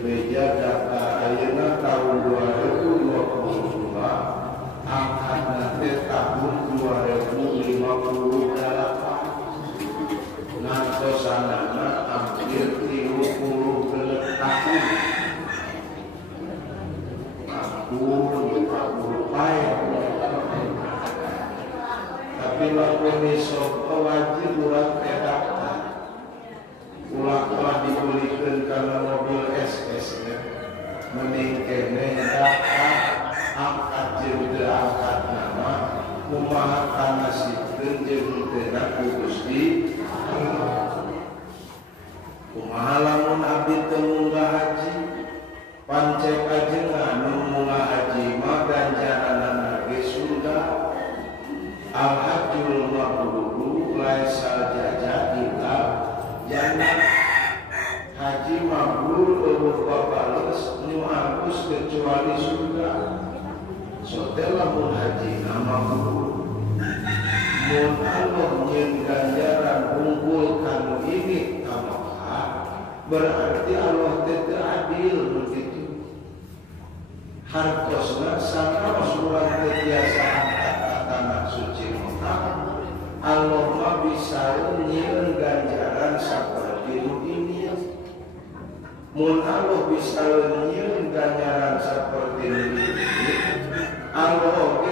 Gereja data ayeuna tahun 2022 dilakukan nisab wajib ulah daftar. Ulah telah dibelikan karena mobil SS nya. Mending kene daftar angkat jeung teu angkat nama kumaha kanasibkeun jeung teu kudus di kumaha lamun abdi teu munggah haji pancek ajengan nu munggah haji mah ganjaranna ge surga. Al hajjul mabrur laisa jaza illa jannah. Haji mabrur eueuh babales nu agus kecuali surga. Sote lamun haji mabrur mun Allah nyeun ganjaran unggul kanu ini ka Makkah berarti Allah teu adil begitu. Hartosna sakraos urang teu tiasa angkat ka tanah suci Makkah Allah mah bisa nyieun ganjaran saperti nu ini. Mun Allah bisa nyieun ganjaran saperti nu ini Allah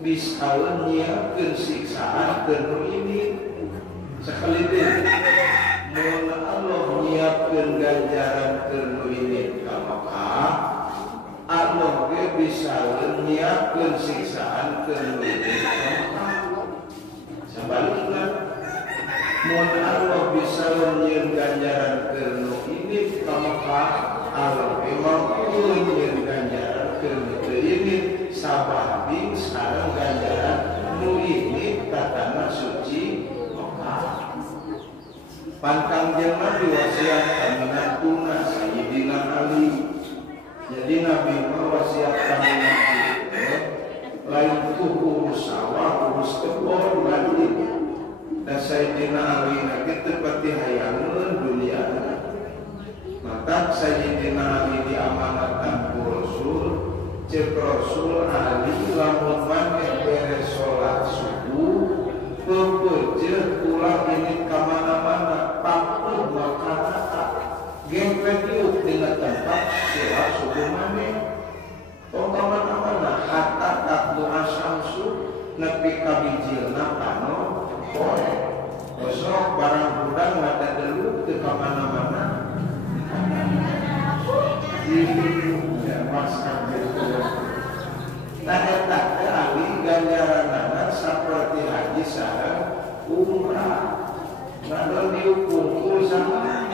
bisa nyiapkeun siksaan keun ini. Sekali deui mun Allah nyiapkeun ganjaran keun ini ka Makkah Allah ge bisa nyiapkeun siksaan keun ini ka Makkah. Sebaliknya mun Allah bisa nyieun ganjaran keun ini ka Makkah Allah memang nyieun ganjaran keun ini sababing sareng ganjaran nu ini ka tanah suci Makkah. Pantang jelema diwasiatkan menantuna Sayyidina Ali. Jadi Nabi mewasiatkan Nabi lain tuh urus sawah, urus kebun, lagi. Dan Sayyidina Ali nanti tepati hayangan dunia. Maka Sayyidina Ali diamanatkan ku Rasul. Cek Rasul Ali lamun maneh beres sholat subuh pepeujeuh ulah ini ka mana-mana pakuh makanata gempet iuk dina tempat sholat subuh maneh tong ka mana-mana hatta tatlu asyamsu nepi ka bijilna pano poe besok barang budang ngadadeluk teu ka mana-mana nah eta teh ali ganjaranna saperti haji sareng umrah. Ngadon diukur sama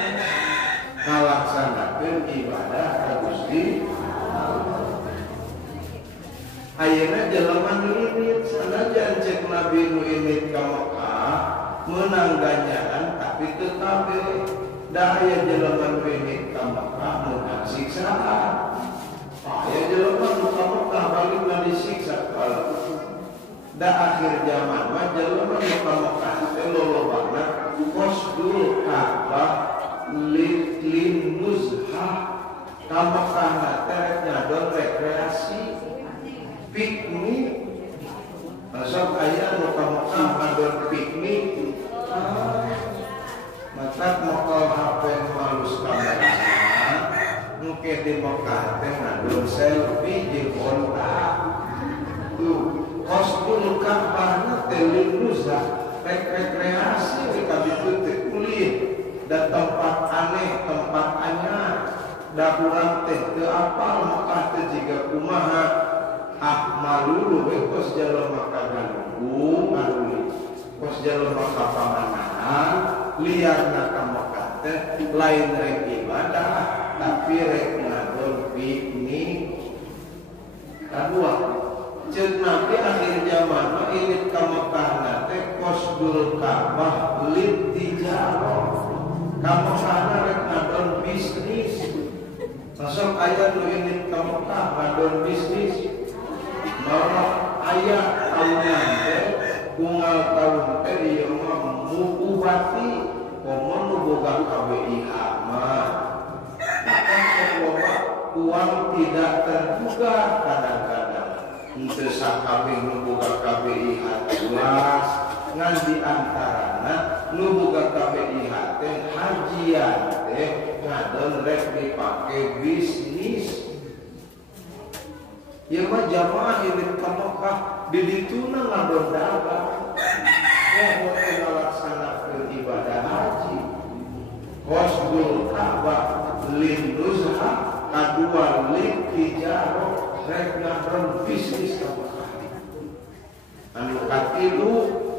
ngalaksanakeun ibadah ka Gusti Allah. Ayeuna jelema limit sanajan cek Nabi nu imit ka Makkah meunang ganjaran tapi teu kabeh. Da aya jelema nu imit ka Makkah meunang siksaan. Ya jelema nu ka Makkah balik na disiksa kalau da akhir zaman mah jelema nu ka Makkah teh lolobana qasdul Ka'bah lin muzhah ka Makkah teh nyadon rekreasi piknik. Masuk aya nu ka Makkah ngadon piknik maka mokal HP halus kamera nuke di Makkah teh ngadon selfie jeung kontak tuh qasdul Ka'bah teh liluzah rekreasi ka ditu teh kulit da tempat aneh tempat anyar da urang teh teu apal Makkah teh jiga kumaha malulu we kos jalema ka galunggung aluli kos jalema ka pamanahan liarna ka Makkah teh lain rek ibadah tapi rek ngadon piknik. Kadua ceuk Nabi akhir zaman mah irit ka Makkah teh qasdul Ka'bah lid tijarah ka Makkah rek ngadon bisnis. Masuk aya nu irit ka Makkah ngadon bisnis malah aya tahunan teh unggal tahun teh ieu mah mubati komo nu boga KBIH mah uang tidak terbuka kadang-kadang untuk sakabeh nu boga KBIH luas ngan di antarana nu boga KBIH teh hajian teh ngadon rek dipake bisnis. Ya mah jamaah irit ka Mekah di dituna ngadon dagang. Mau ngalaksanakeun ibadah haji. Qasdul Ka'bah lin nuzha kadua lin tijaro rek ngadon bisnis ka Mekah. Anu katilu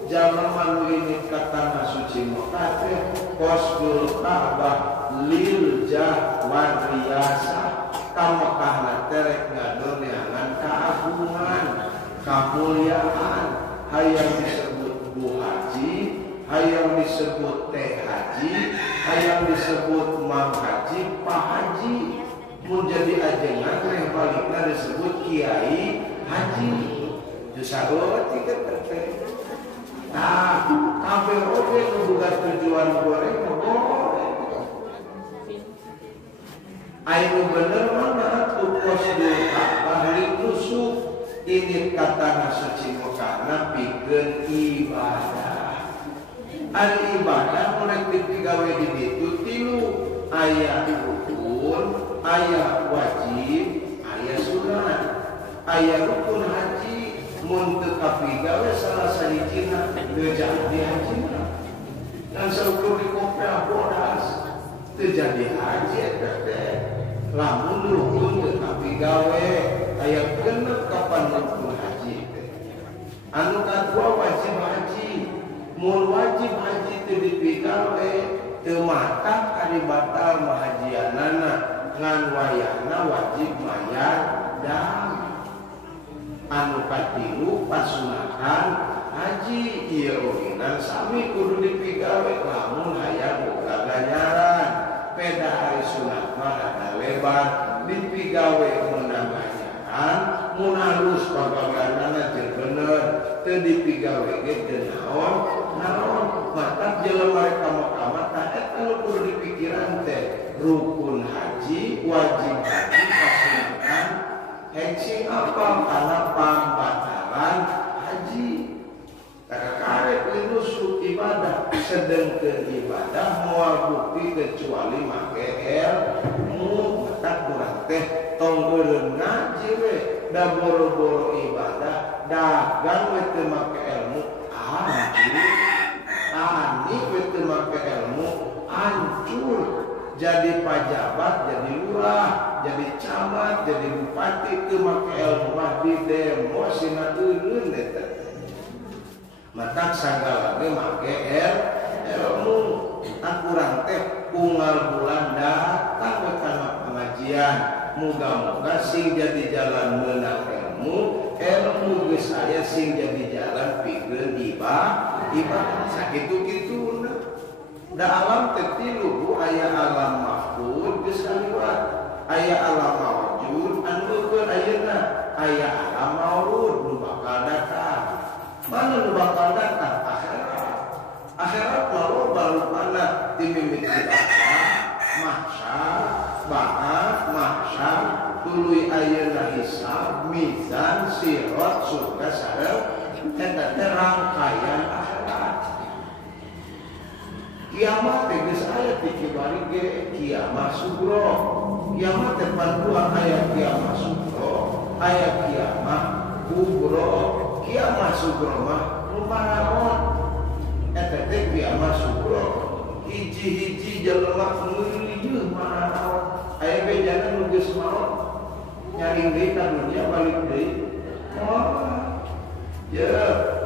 jalma nu ini ka tanah suci Mekah teh qasdul Ka'bah lil jahwan riyasa ka Mekah na terek ngadon neangan kaagungan kamuliaan hayang disebut bu haji hayang disebut teh haji hayang disebut mang haji pak haji mun jadi ajengan teh balikna disebut kiai haji jusago tiga teh. Nah, kabeh oge nu boga tujuan goreng goreng. Ayo bener mana tu qasdul Ka'bah linusuk ini kata suci Mekah pikeun ibadah. Ari ibadah mulai digawe di ditu tilu aya rukun, aya wajib, aya sunat. Aya rukun haji mun teu kapigawe salah sahijina teu jadi hajina. Dan saukur di kopea bodas teu jadi haji eta teh. Lamun rukun teu kapigawe aya genep kapan rukun haji teh. Anu kadua wajib haji. Mun wajib haji teu dipigawe teu matang ari batal mahajianana ngan wayahna wajib mayar dam. Anu katilu pasunatan haji ieu ogenan sami kudu dipigawe lamun hayang boga ganjaran. Peda hari sunat mah ada lebar dipigawe meunang ganjaran mun halus pagaweanana jeung bener teu dipigawe ge teu naon matak jelema rek ka Mekah mah eta anu kudu dipikiran teh rukun haji wajib haji pasunatan heci apa karena pambatalan haji karek linusuk ibadah sedengkeun ibadah moal bukti kecuali make ilmu tak kurang teh tong eureun ngaji we da boro-boro ibadah dagang we teu make ilmu ani we teu make ilmu hancur jadi pejabat jadi lurah jadi camat, jadi bupati teu make ilmu mah di demo sina eureun eta. Matak sagala ge make ilmu. Tak kurang teh unggal bulan datang we kana pengajian. Muga-muga sing jadi jalan meunang ilmu geus aya sing jadi jalan pikeun ibadah. Sakitu-kituna. Da alam teh tilu aya alam mahfuz geus kaliwat. Aya alam mawjud anu eukeun ayeuna aya alam maulud nu bakal datang. Mana nu bakal datang? Akhirat mah balupana ti mimiti mahsyar, ba'ats, mahsyar, tuluy ayeuna hisab, mizan, sirat, surga sareng eta teh rangkaian akhirat. Kiamat teh geus aya ti kibari ge kiamat sugro. Kiamat depan dua ayat kiamat sugro, ayat kiamat kubro. Kiamat sugro mah rumahan. Eta teh kiamat sugro. Hiji-hiji jelema nulieuh manaon. Aya bejana nu geus maot nyaring deui ka dunya balik deui. Ya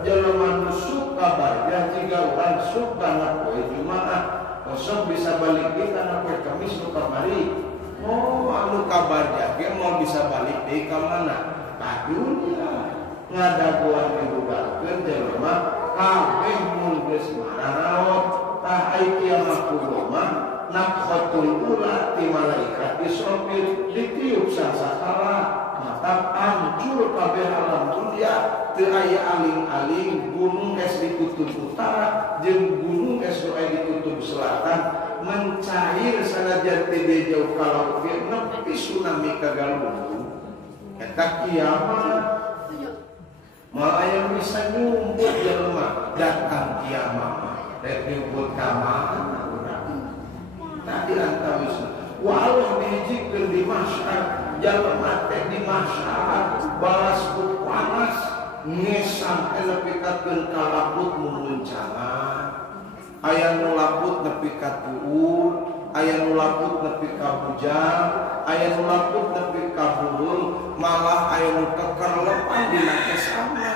jelema nu suka barjah jiga urang suka na poe Jumaah, kosong bisa balik deui kana poe Kamis nu kamari. Anu kabarja ge mau bisa balik deui ka mana? Ka dunya. Ngadaguan dibubarkeun jelema kabeh mun geus mararaot tah ai kiamat kubro mah nafkhatul ula ti malaikat disopir ditiup sasakala mata hancur kabeh alam dunya teu aya aling-aling gunung es di kutub utara jeung gunung es nu aya di kutub selatan mencair sanajan teu jauh ka laut ge nepi tsunami kagalunggung eta kiamat. Mal aya bisa nyumput jelema datang kiamat rek nyumput ka mana urang. Tadi antawis wa Allah dijikeun di mahsyar jalma teh di masyarakat balas ku panas ngesan teh nepi ka kalaput munguncangan aya nu laput nepi ka tuul aya nu laput nepi ka bujang aya nu laput nepi ka burul malah aya nu kekerlepan dina kesana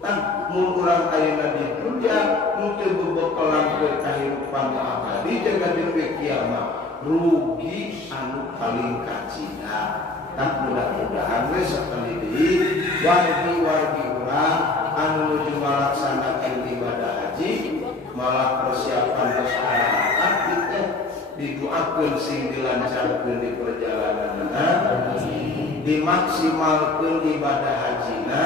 tan mun urang ayeuna di dunya nu teu bebekalan ke kahirupan abadi jaga di kiamat rugi anu paling kacina. Tak mudah-mudahan we sekali deui wargi-wargi urang anu nuju ngalaksanakeun ibadah haji malah persiapan masyarakat kita didoakeun sing dilancarkeun di perjalananna dimaksimalkeun ibadah hajina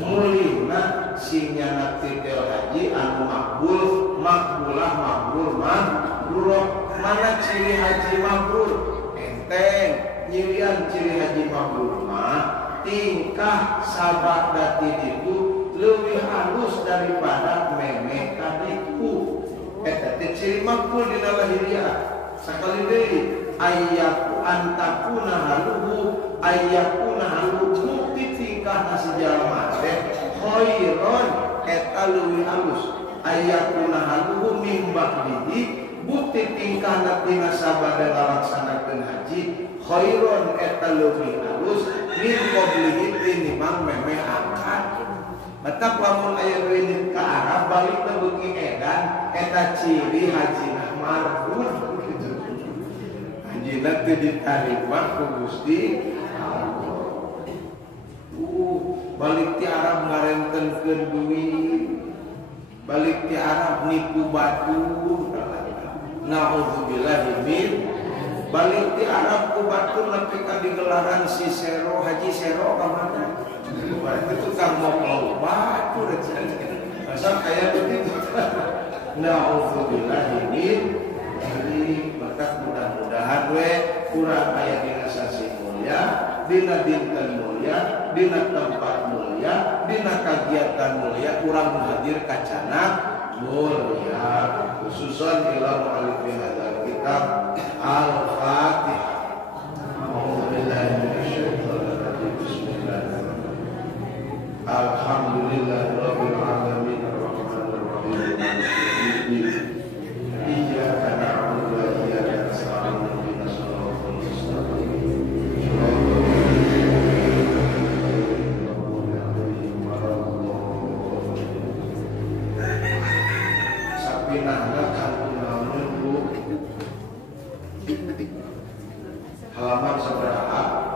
mulihna sing nyana titel haji anu makbul makbulah mabrur mabrur mana ciri haji mabrur enteng nyirian ciri haji mabrur mah tingkah sahabat dati itu lebih halus daripada memeh kadiku eta teh ciri mabrur dina lahiriah sakali deui ayyaku antakuna haluhu ayyakuna haluhu bukti tingkah sejalma teh khairon eta leuwih halus ayyakuna haluhu mimba didi bukti tingkah natina sabada ngalaksanakeun haji khairon eta leuwih halus min qablihi tinimbang memeh angkat matak lamun aya reunit ka Arab balik teh beuki edan eta ciri hajina marfur hajina teu ditarima ku Gusti balik ti Arab ngarentenkeun duit balik ti Arab nipu batu naudzubillahi min balik ti Arab ku batu nepi ka digelaran si sero haji sero ka mana balik itu kang mau batu masa kayak begitu naudzubillahi min jadi maka mudah-mudahan we kurang aya dina sasi mulia dina dinten mulia dina tempat mulia dina kagiatan mulia kurang hadir kacana mulia khususan ila mu'allifin hadzal kitab al-Fatihah. A'udzubillahi minasyaitonir rajim. Bismillahirrahmanirrahim. Alhamdulillahirabbil alamin arrahmanir rahim maliki yaumiddin. Iyyaka na'budu wa iyyaka nasta'in ihdinas siratal mustaqim. Halaman seberapa?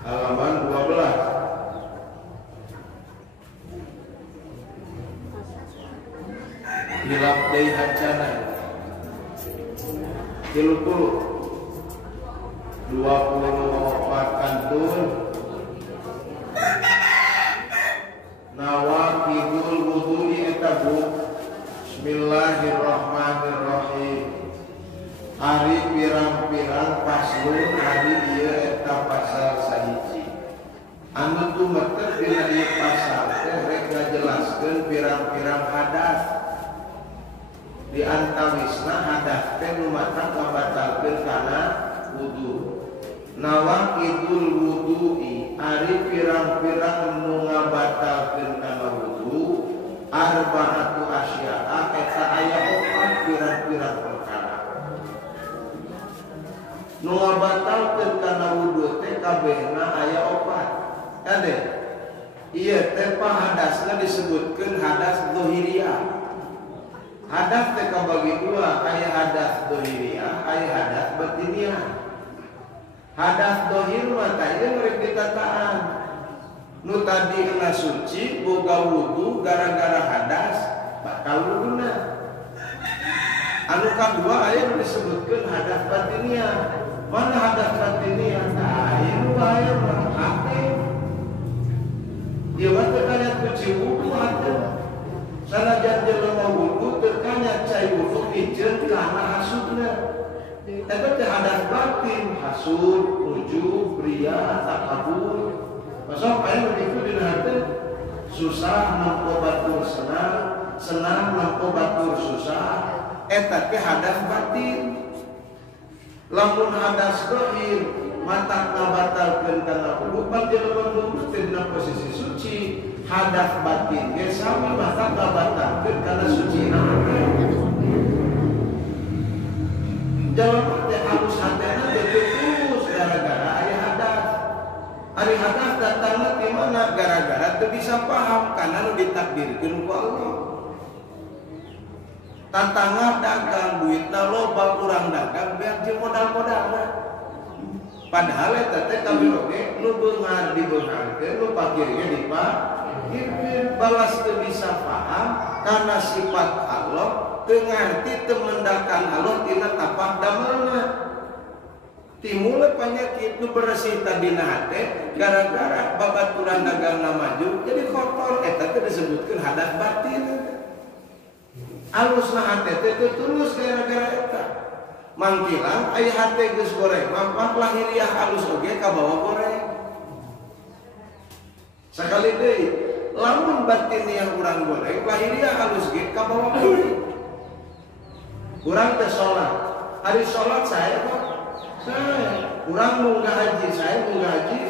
Halaman 12. Hilap deui hacana 30 24 kantun nawaqidul wudu'i eta bu Bismillahirrahmanirrahim hari pirang-pirang paslun hari ieu eta pasal sahiji anu tumeter dina ieu pasal teh rek ngajelaskeun pirang-pirang hadas di antawisna hadas teh nu matang ngabatalkeun kana wudu nawaqidul wudu'i ari pirang-pirang nu ngabatalkeun kana wudu arba'atu asya'a eta aya 4 pirang-pirang perkara nu ngabatalkeun kana wudu teh kabehna aya 4 ade ieu teh hadasna disebutkeun hadas dzahiriyah hadas teh kabagi dua aya hadas dzahiriyah aya hadas batiniyah. Hadas dohir mah tanya mereka ditataan nu tadi kena suci boga wudu gara-gara hadas batal wuduna anu kadua aya nu disebutkeun hadas batiniyah mana hadas batiniyah tah aya aya hate dia mah teu kanya cuci wudu hate sanajan jelema wudu teu kanya cai wudu pijeun kana hasudna tapi hadas batin, hasud, ujub, riya, takabur. Masuk ayo begitu dina hati susah mengkobatur senang, senang lampu batur susah eta teh hadas batin. Lamun hadas dohir mata ngabatalkeun kana wudu pan jelema wudu teh dina posisi suci hadas batin ge sami mata ngabatalkeun kana sucina. Jelema teh halus hatena teh tulus gara-gara aya hadas. Ari hadas datangna ti mana gara-gara teu bisa paham kana nu ditakdirkeun ku Allah. Tantangah dagang duitna loba urang dagang beak jeung modal-modalna. Padahal eta teh kabeh oge nu beungar dibeungarkeun nu pakir ge dipakirkeun balas teu bisa paham kana sifat Allah teu ngarti teu mendakan Allah tina tapak damelna. Timule panyakit nu bersih tadina hate gara-gara babaturan dagangna maju jadi kotor eta teh disebutkeun hadas batin. Alusna hate teh tulus gara-gara eta. Mangkilang aya hate geus goreng, mampak lahiriah alus oge kabawa goreng. Sakali deui, lamun batiniah urang goreng, lahiriah alus ge kabawa goreng. Urang teh salat, hari salat saya kok. Saya, urang munggah haji, saya munggah haji,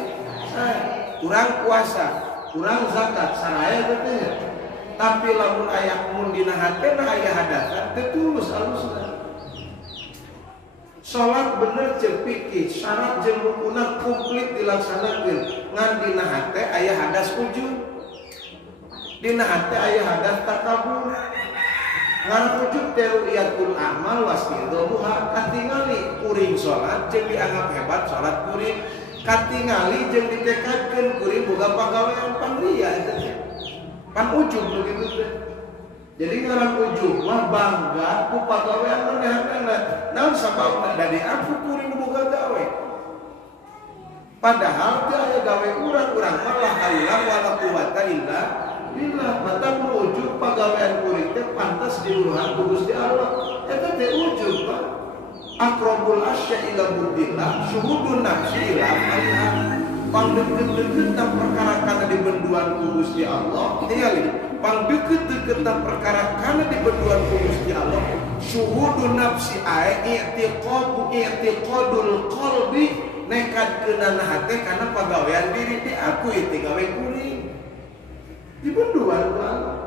saya. Urang puasa, urang zakat, saraya teh. Tapi lamun aya mun dina hatena aya hadasan teu tulus alusna. Salat bener jeung fikih, syarat jeung rukunna komplit dilaksanakeun. Ngan dina hate aya hadas ujub. Dina hate aya hadas takabur. Ngan ujub teh ru'yatul amal wasqidomuha katingali kuring salat jeung dianggap hebat salat kuring. Katingali jeung ditekadkeun kuring boga pagawean pangria eta teh. Pan ujub begitu teh. Jadi ngaran ujub mah bangga ku pagawean manehna. Naon sababna dari aku kuring boga gawe. Padahal teu aya gawe urang-urang mah la haula wala quwata illa billah. Mata ujub pagawean kuring teh pantas diuruhan ku Gusti Allah. Eta teh ujub Pak. Aqrabul asya ila buddillah syuhudun nafsi ila alha. Pang deket-deket perkara kana dibenduan ku Gusti Allah. Tingali, pang deket-deket perkara kana dibenduan ku Gusti Allah. Syuhudun nafsi ae i'tiqadul qalbi nekadkeunana hate kana pagawean diri ti aku ieu gawe kuring. Dibenduan ku Allah.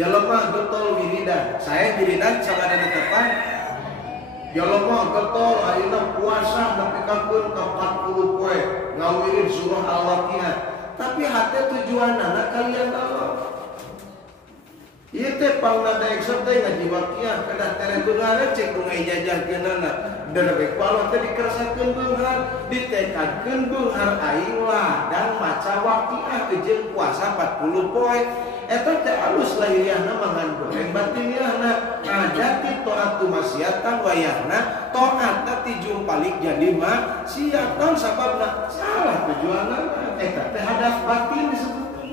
Jalema getol wiridan, saya wiridan sabada ditepan. Jalema getol ayeuna puasa nepikeun ka 40 poe ngawirin surah Al-Waqiah. Tapi hate tujuanna kalian Allah. Ieu teh pangnada eksote ngaji Waqiah kedah tere beungar cek nu ngajajahkeunana. Derek Allah teh dikeresakeun beungar, ditekadkeun beungar aing ladang maca Waqiah jeung puasa 40 poe. Eta teh alus lahiriahna mangan goreng batiniahna ngajati taatu maksiatan wayahna taatna tijumpalik jadi maksiatan sababna salah tujuanna eta teh hadas batin disebutkeun.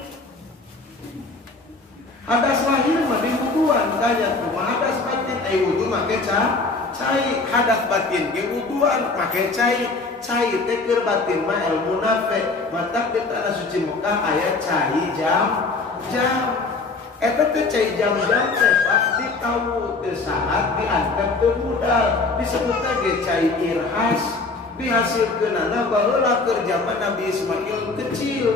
Hadas lahir mah diwuduan kaya kumaha hadas batin ai wudu make cai hadas batin ge wuduan make cai teh keur batin mah ilmu nafe matak di tanah suci Mekah aya cai jam eta teh cai jam-jam teh pasti tahu teu saat diangkat teu budal disebutna ge cai irhas dihasilkeunana baheula keur zaman Nabi Ismail kecil.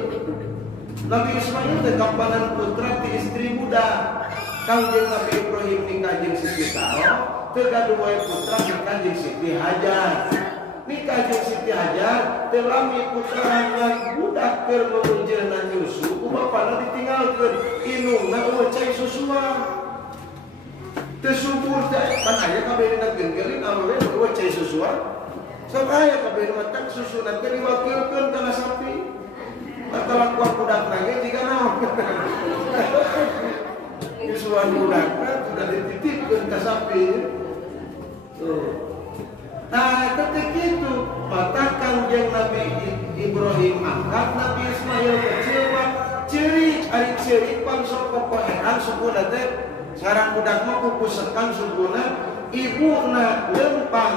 Nabi Ismail teh kapanan putra ti istri muda. Kangjeng Nabi Ibrahim nikah jeung Siti Sarah, teu gaduh wae putra nikah jeung Siti Hajar. Nikah jeung Siti Hajar teu lami putra ngan budak keur meunjeunna nyusu ku bapana ditinggalkeun indungna eueuh cai susuan. Teu subur teh pan aya kabehna genggelin awewe eueuh cai susuan. Sok aya kabehna tak susuna teh diwakilkeun kana sapi. Masalah kuat budak nage jika naon. Susuan budakna sudah dititipkeun ka sapi. Tuh. Nah, ketika itu mata kangjeng Nabi Ibrahim angkat Nabi Ismail kecil mah ceurik ari ceurik pan sok popoehan sukuna teh ngarang budak mah kupusekan sukuna ibuna lempang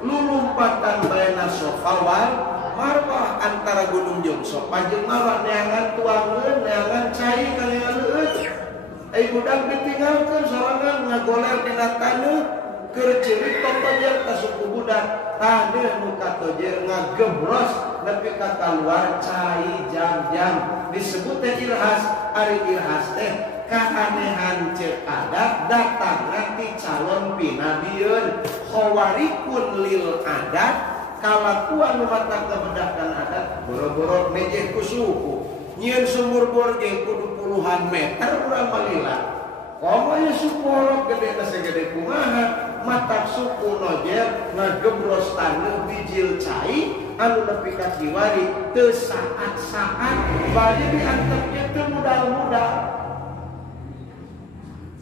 lulumpatan baena Safa wal Marwah antara gunung jeung Safa jeung Marwah neangan tuangeun neangan cai kaneangan leueuh budak ditinggalkan sorangan ngagoler dina taneuh keur ceurik totojer ka suku budak tadeuh nu katojer ngagebros nepi ka kaluar cai jam-jam disebut teh irhas. Ari irhas teh kaanehan ceuk adat datangna ti calon pinabieun khawarikun lil adat kalakuan nu mata kebedakan adat boro-boro mejeh ku suku nyieun sumur bor ge kudu puluhan meter urang malila komo ye suku horok gede na segede kumaha matak suku nojer ngagebros taneuh bijil cai anu nepi ka kiwari teu saat-saat bade diantepkeun teu modal-modal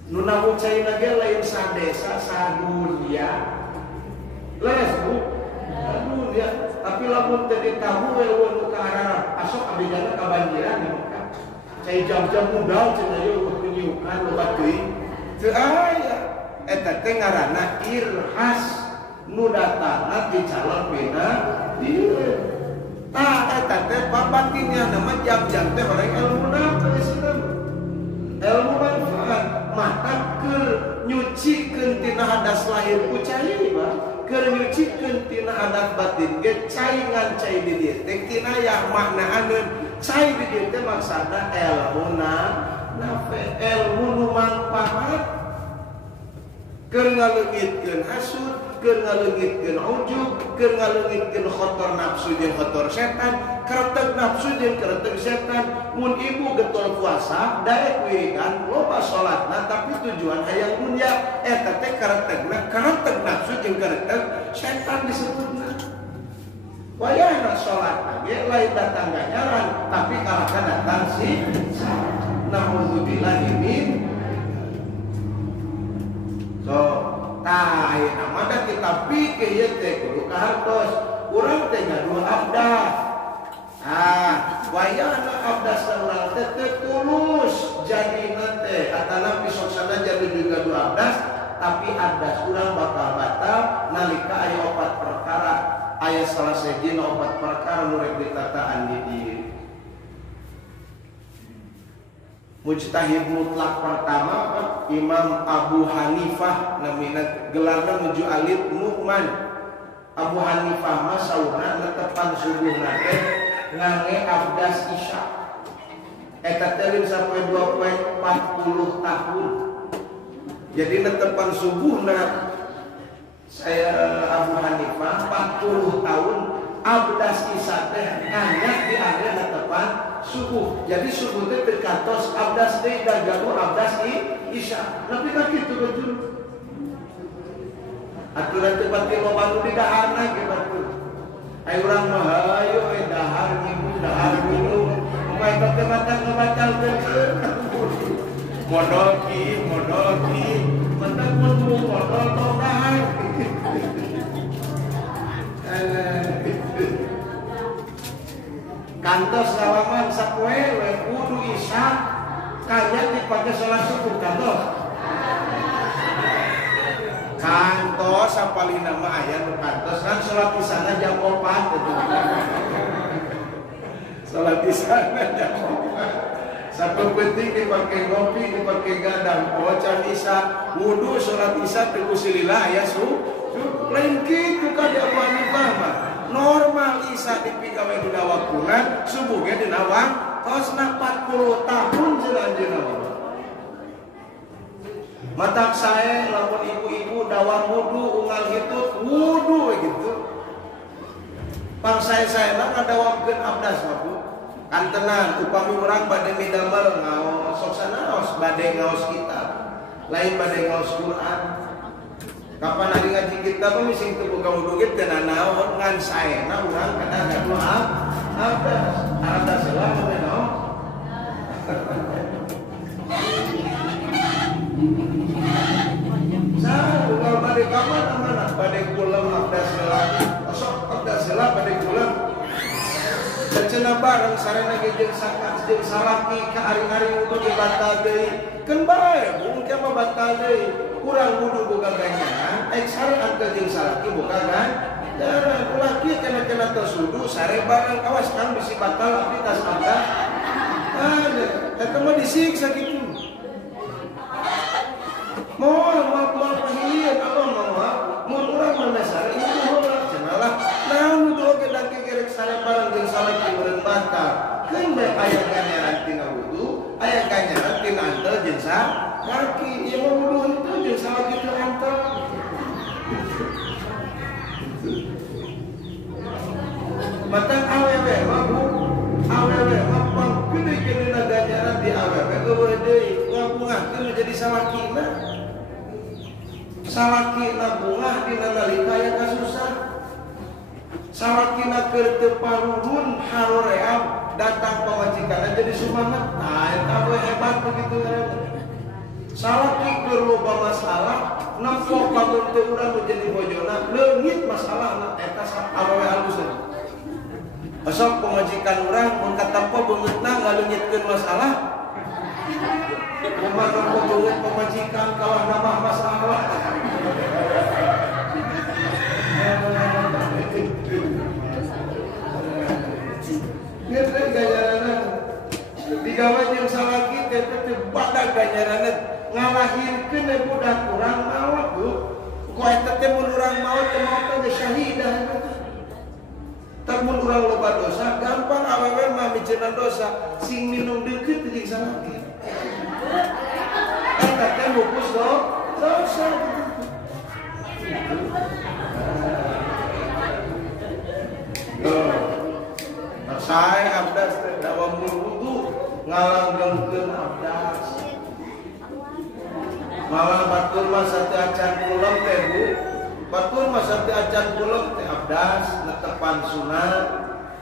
nu namun cai lagi lain sadesa sadunia les bu sadunia tapi lamun teu ditahu eueun nu ka arah asok abidana kabanjiran di Mekah cai jam-jam modal cenah ye kunyiukan loba teuing teu aya eta teh ngaranna irhas nu datangna ti calon pina dieun tah eta teh papatinnya nama jam-jam teh bareng ilmuna teh Islam ilmu manfaat mata keur nyucikeun tina hadas lahir ku cai mah keur nyucikeun tina adat batin ge cai ngan cai di dieu teh tina yang maknaaneun cai di dieu teh maksudna ilmuna nafe ilmu nu manfaat keur ngaleungitkeun hasud keur ngaleungitkeun ujub keur ngaleungitkeun khotor nafsu jeung khotor setan kareteg nafsu jeung kareteg setan mun ibu getol puasa daek wiridan loba salatna tapi tujuan hayang dunya eta teh karetegna kareteg nafsu jeung kareteg setan disebutna wayahna salat ge lain datang ganjaran tapi kalahkan datang si naudzubillah min so tah ayeuna mah da kita pikir ieu teh kudu kahartos urang teh gaduh abdas wayahna abdas urang teh teu tulus jadina teh atana pisoksana jadi juga gaduh abdas tapi abdas urang bakal batal nalika aya opat perkara aya salah sejina opat perkara nu rek ditataan di dieu mujtahid mutlak pertama Imam Abu Hanifah namina gelarna nuju alif Nu'man. Abu Hanifah mah saurna netepan subuhna teh ngangge abdas isya eta teh sampai 40 tahun jadi netepan subuhna saya Abu Hanifah 40 tahun abdas isya teh hanya diangge netepan subuh. Jadi subuh teh terkantos abdas teh gaduh abdas isya. Tapi kan kitu betul. Aturan teh pati loba nu didahana ge batur. Ai urang mah hayu dahar minum. Umay teh mata ngabatalkeun. Modal ki. Mentak mun modal dahar. Kantos salaman sapoe we kudu isya kaya dipake salat subuh kantos apalina mah aya nu kantos kan salat isana jam 4 salat isana jam 4 sampai penting dipake ngopi dipake gadang can isya wudu salat isya teu silila aya lain kitu ka di Abu Hanifah mah normal isya dipigawe dina waktuna subuh ge dina waktosna 40 tahun jelanjeunna matak sae lamun ibu-ibu dawang wudu unggal hitut wudu gitu pang sae-sae mah ngadawamkeun abdas mah Bu kan tenan upami urang bade midamel ngaos sok sanaos bade ngaos kitab lain bade ngaos Quran. Kapan hari ngaji kita mah misi teu boga wudu ge teu naon ngan saena urang kada gaduh abdas. Abdas heula mah naon? Kalau bade kamar amanah bade kulem abdas heula. Sok abdas heula bade kulem. Cenah bareng sarena ge jeung salaki ka ari-ari wudu ge batal deui. Keun bae mungkin mah batal deui. Kurang wudu boga ganjaran, syariat ke jeung salaki boga ganjaran. Ulaki kena tos wudu sare bareng awas kan bisi batal aktivitas abdas. Eta mah disiksa kitu. aya ganjaran tina wudu, aya ganjaran tina antel jeung kaki. Ieu mah wudu itu jeung salaki teu antel. Matang awewe mah Bu, awewe mah panggeudeuh-geudeuhna ganjaran di awewe eueuh deui, ngabungahkeun jadi salakina. Salakina bungah dina nalika aya kasusah. Salakina keur teu parurun haroream datang pamajikanna jadi sumanget. Nah, eta we hebat begitu ngaranna. Salaki keur loba masalah, nempo bangun teu urang nu jadi bojona, leungit masalahna eta awewe halusna. Besok pemajikan urang mun katempo beungeutna ngaleungitkeun masalah. Kumaha nempo beungeut pemajikan kalah nambah masalah. Ngerti ganjaranna digawe jeung salaki teh teh badag ganjaranna ngalahirkeun budak urang maot Bu. Ku eta teh mun urang maot teh maot teh syahidah. Tah mun urang loba dosa gampang awewe mah miceuna dosa sing minum deukeut jeung salaki. Eta teh bungkus dosa. Sae abdas teh dawa wudu ngalanggengkeun abdas. Malah batur mah sateu acan kulem teh Bu. Batur mah sateu acan kulem teh abdas netepan sunat,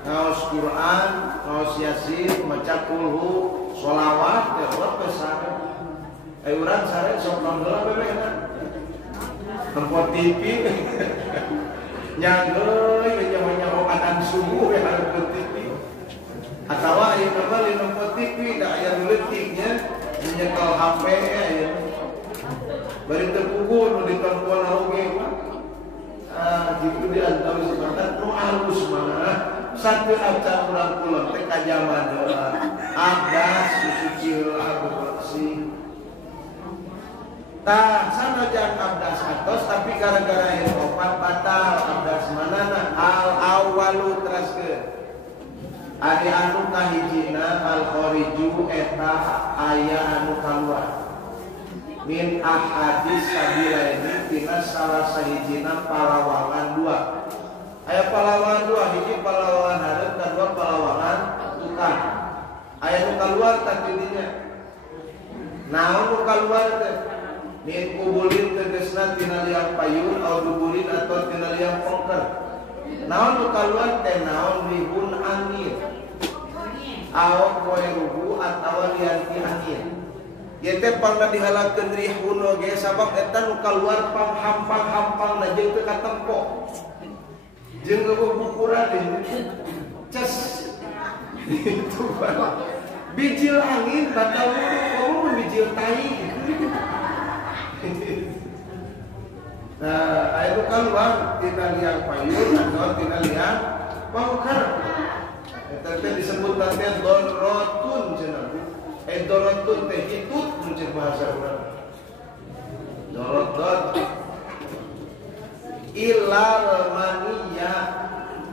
ngaos Quran, ngaos Yasin, maca kulhu, sholawat teh we sare. Urang sare sok nongol bebena. Tempat TV. Nyangeuy nyawa-nyawa adan subuh we hareup TV. Atawa ieu mah li nonton TV da aya leutiknya nyekel HP aya. Bari teu puguh nu ditonton oge mah. Gitu di antara sebentar nu alus mah. Sateu acan urang kulon teh ka jaman abdas suci aku bersih. Tah sanajan abdas atos tapi gara-gara ieu opat batal abdas manana al awwalu teraskeun. Ari anu kahijina al khariju eta aya anu kaluar. Min ahadis sabilaini tina salah sahijina palawangan dua. Aya palawangan dua, hiji palawangan hareup, kadua palawangan tukang. Aya nu kaluar tah didinya. Naon nu kaluar teh? Min kubulin tegesna tina liang payun au dubulin atau tina liang pongker. Naon nu kaluar teh naon ribun angin. Au poe ruhu atawa lianti angin. Ieu teh pangna dihalakeun rihun oge sabab eta nu kaluar panghampang-hampangna jeung teu katempo. Jeung eueuh bukuran ces. Itu Pak. Bijil angin batal wudu, komo bijil tai. Nah, aya nu kaluar tina liang payun atau tina liang pongker. Eta teh disebut teh dorotun cenah. Dorotun teh hitut mun bahasa urang. Dorotun ilal maniyah.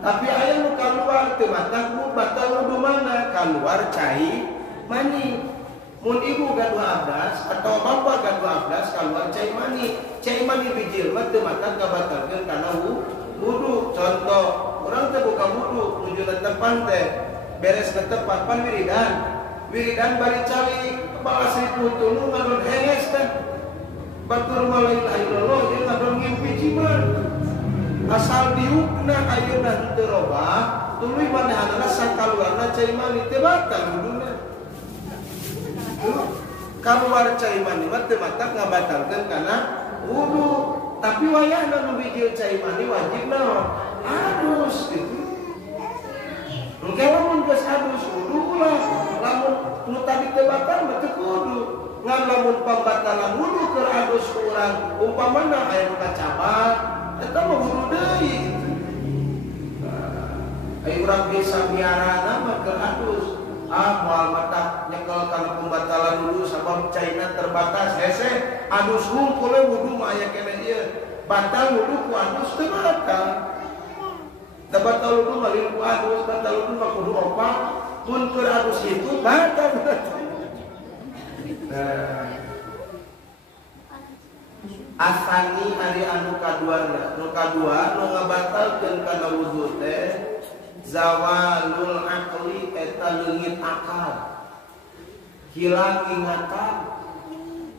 Tapi aya nu kaluar teu matang mun batal wudu mana? Kaluar cai mani. Mun ibu gaduh abdas atau bapak gaduh abdas kaluar cai mani. Cai mani bijil mah teu matang kabatalkeun kana wudu. Contoh, urang teh buka wudu nuju netepan teh beres netepan pan wiridan. Wiridan bari cali balas ribu tunu ngadon henges teh. Batur mah la ilaha illallah jeung ngadon ngimpi ciman. Asal diukna ayeuna teu robah, tuluy manahanana sakaluarna cai mani teu batal wuduna. Kaluar cai mani mah teu matak ngabatalkeun kana wudu. Tapi wayahna nu bijil cai mani wajib naon? Adus gitu. Engke lamun geus adus wudu ulah. Lamun nu tadi teu batal mah teu kudu. Ngan lamun pambatalan wudu keur adus ku urang umpamana aya nu kacabat eta mah wudu deui. Aya urang biasa miarana mah keur adus. Moal mata nyekel kana pembatalan wudu sabab caina terbatas hese adus hungkul wudu mah aya keneh ieu. Batal wudu ku adus teu batal. Da batal wudu mah lieu ku adus, batal wudu mah kudu opat. pun kerabus itu batal. Asani hari anu kaduana, nu kadua nu ngabatalkeun kana wudu teh zawalul aqli eta leungit akal, hilang ingatan,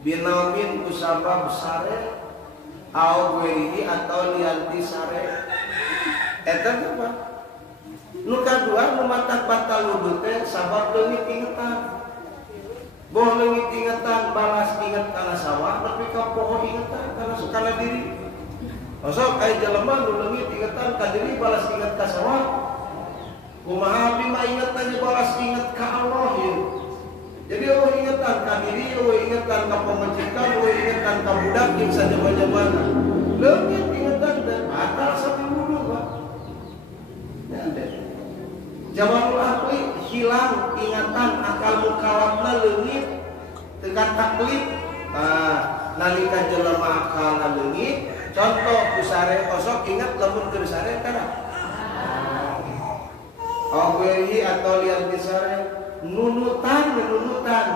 binaumin kusabab sare, au weri atau lianti sare, eta apa? Nu kadua nu matak batal wudu teh sabab leungit ingatan. Boh leungit ingatan balas ingat kana sawah tapi ka poho ingatan kana sakala diri. Masuk aya jelema nu leungit ingatan ka diri balas ingat ka sawah. Kumaha abdi mah ingatan balas ingat ka Allah ya. Jadi eueuh ingatan ka diri, eueuh ingatan ka pamajikan, eueuh ingatan ka budak jeung sajaba-jabana. Leungit ingatan dan batal sampai wudu Pak. Jamanul aqli hilang ingatan akal mukalafna leungit tekan taklid. Nalika jelema akalna leungit, contoh kusare kosok ingat lamun keur sare kana. Aweri atau lian disare nunutan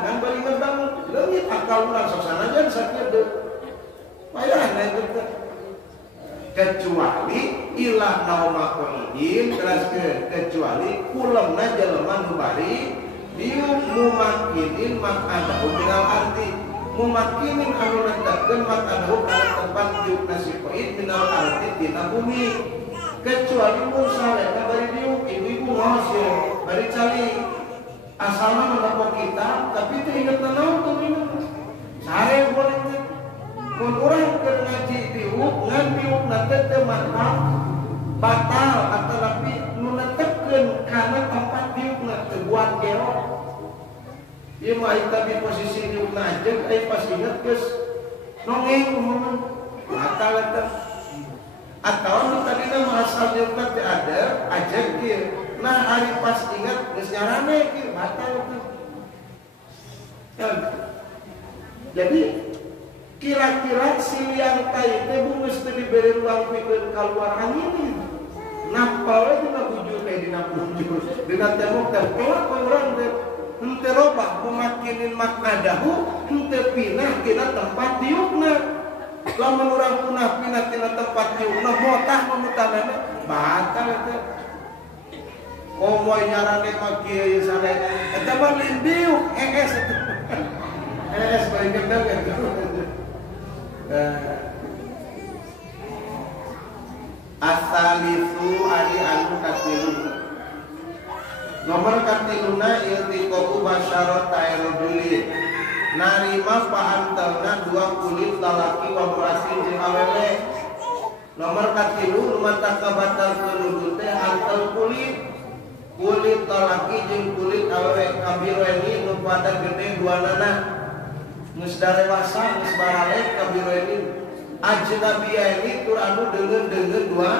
kan bari bangun leungit akal urang sok sanajan sakieu deuk. Payah na itu kecuali ilah nauma qaidin teraskeun kecuali kulemna jelema nu bari diuk mumakinin mak'adahu minal ardi mumakinin anu netepkeun mak'adahu kana tempat diuk nasi qaid minal ardi tina bumi kecuali mun salehna bari diuk ibu-ibu ngosir bari cali asalna mendapat kitab tapi teu inget naon tuh minum sare boleh mun urang keur ngaji diuk ngan diuk nanti teu manfaat batal atau tapi nu netepkeun kana tempat diukna teu buat geok. Ieu mah ita di posisi diukna ajeg ai pas inget geus nongeng umumna batal eta. Atawa nu tadina mah asal diukna teh ada ajeg kieu. Nah hari pas inget geus nyarane kieu batal eta. Jadi kira-kira si yang kai teh geus teu diberi ruang pikeun kaluar angin. Napal dina bujur kayak dina bujur. Dina tembok teh kelak urang teh henteu robah mumakinin mak'adahu henteu pinah tina tempat diukna. Lamun urang punah pinah tina tempat diukna motah mamutanana batal teh. Komoy nyarane mah kieu sare eta mah lindiuk es eta. Es bae gendeng eta. Asalisu ari anu katilu nomor katiluna iltiqu basyarat ta'aruduli narima paantalna dua kulit lalaki wa murasin jeung awewe. Nomor katilu lumatak kabatal kenudu teh antal kulit lalaki jeung kulit awewe kabirweni nu pada gede duanana geus dewasa geus baralek kabirweni ajnabiyani tur anu deungeun dua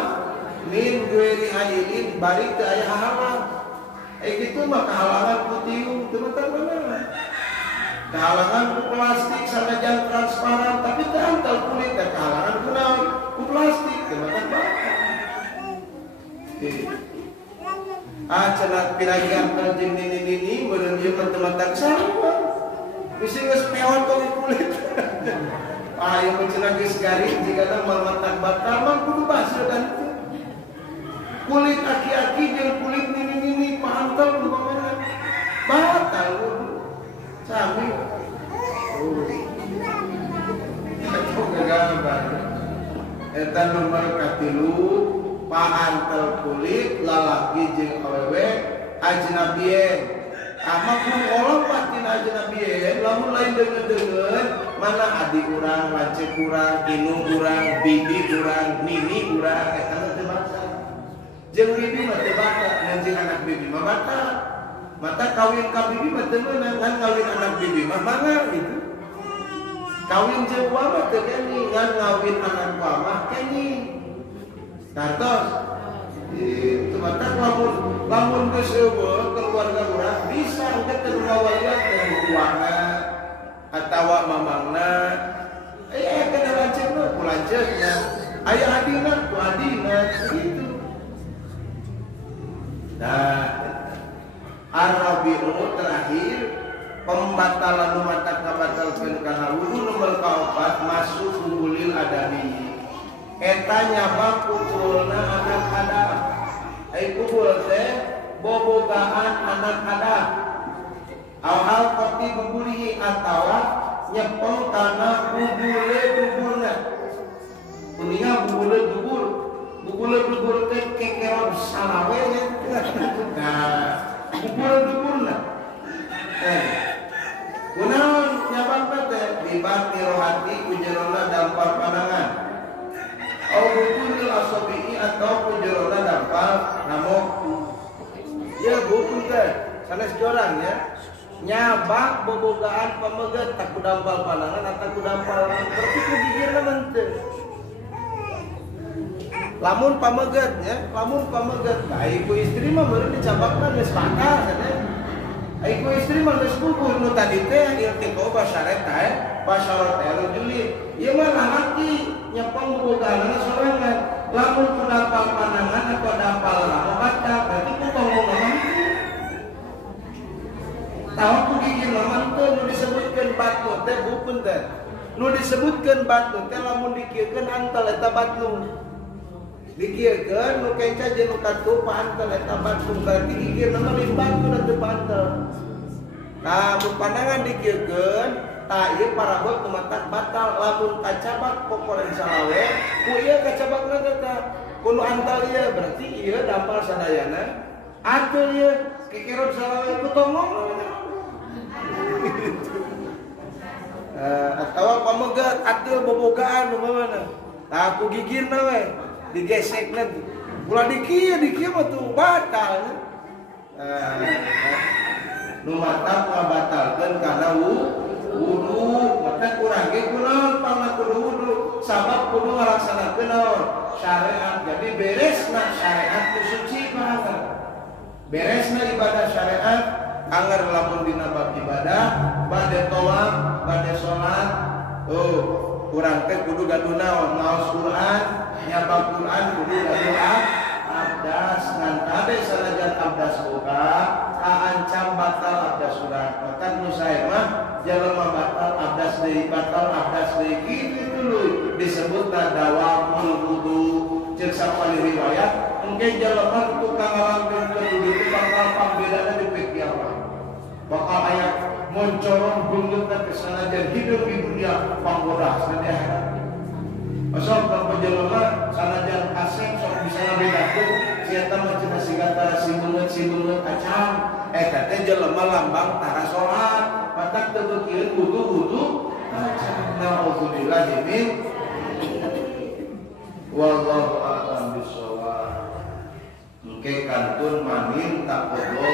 min dueri ailin bari teu aya halangan. Kitu mah kahalangan ku tiung teu meureun bener. Kahalangan ku plastik sanajan transparan tapi teu antal kulit teh kahalangan ku naon? Ku plastik teu meureun bakal. Cenah piragian jeung nini-nini meureun ieu mah teu matak sarua. Bisi geus peon kulit. Yang mencenang geus garing jika matak batal mah kudu baseuh dan kulit aki-aki jeung kulit nini-nini pantel nu pamana batal sami. Itu gambar. Eta nomor katilu paantel kulit lalaki jeung awewe ajnabien. Ama pun lompat tina ajnabien lamun lain deungeun mana adik urang, lancik urang, indung urang, bibi urang, nini urang, eta teu batal. Jeung bibi mah teu batal, ngan anak bibi mah batal. Mata kawin ka bibi mah teu meunang, ngan kawin anak bibi mah mangga gitu. Kawin jeung wa mah teu keni, ngan ngawin anak wa mah keni. Tartos. Itu mata lamun geus eueuh keluarga urang bisa engke teu ngawalian teh tuana atawa mamangna kena lanceukna ku lanceukna aya adina ku adina gitu. Nah Arabi'u terakhir pembatalan lumatak ngabatalkeun kana wudu nomor kaopat masuk hubulil adabi. Eta nyabak kukulna anak Adam. Ai kubul teh bobogaan anak Adam. Al qati bubulihi atawa nyepeng kana bubule dubulna. Kuninga bubule dubul teh kekeron salawe nya. Nah, bubule dubulna. Kunaon nyabak teh dibati rohati kujerona dampar panangan. Au bubulil asabi'i atau kujerona dampar namok. Ya bubul teh sanes jorang ya. Nyabak bobogaan pameget tak kudampal panangan atau kudampal berarti kugigirna menteu. Lamun pameget ya, lamun pameget baik ku istri mah beureun dicabakna geus bakal cenah. Ai ku istri mah geus kukuh nu tadi teh iltiqo basyarat teh, basyarat rajuli. Ieu mah lalaki nyepeng bobogaanna sorangan. Lamun kudampal panangan atau dampal lampu baca berarti ku ngomong tahu ku gigir laman teh nu disebutkeun batu teh bukeun teh. Nu disebutkeun batu teh lamun dikiekeun antel eta batu. Dikiekeun nu kenca jeung nu katup antel eta batu berarti gigir nama lain batu dan teu pantel. Nah, mun pandangan dikiekeun tah ieu parabot nu matak batal lamun kacabak pokoren salawe ku ieu kacabakna teh kudu antel ieu berarti ieu dampal sadayana atuh ieu kekeron salawe ku tongong. Atawa pamegat atil bobogaan umpamana. Tah ku gigirna we digesekna. Ulah dikieu mah tuh batal. Nu matak ngabatalkeun kana wudu. Mata kurang ge kunaon pangna kudu wudu? Sabab kudu ngalaksanakeun naon? Syariat. Jadi beresna syariat ku suci banget. Beresna ibadah syariat anggar lamun dina bab ibadah bade tawaf bade salat urang teh kudu gaduh naon maos Quran nyabab Quran kudu gaduh abdas ngan ade sanajan abdas boga kaancam batal abdas urang kan nu sae mah jalema batal abdas deui kitu tuluy disebutna dawamul wudu ceuk sapali riwayat mungkin jalema tukang ngalangkeun kudu itu bakal pambedana di pikiran bakal aya moncorong bungeutna kesanajan hidup di dunia panggoda di akhirat. Asal ka jelema sanajan asep sok bisa ngabedakeun sia eta mah cenah sigata si beungeut acam eta teh jelema lambang tara salat matak teu beukeun wudu acam naudzubillahi min wallahu a'lam bishawab. Engke kantun manin tak podo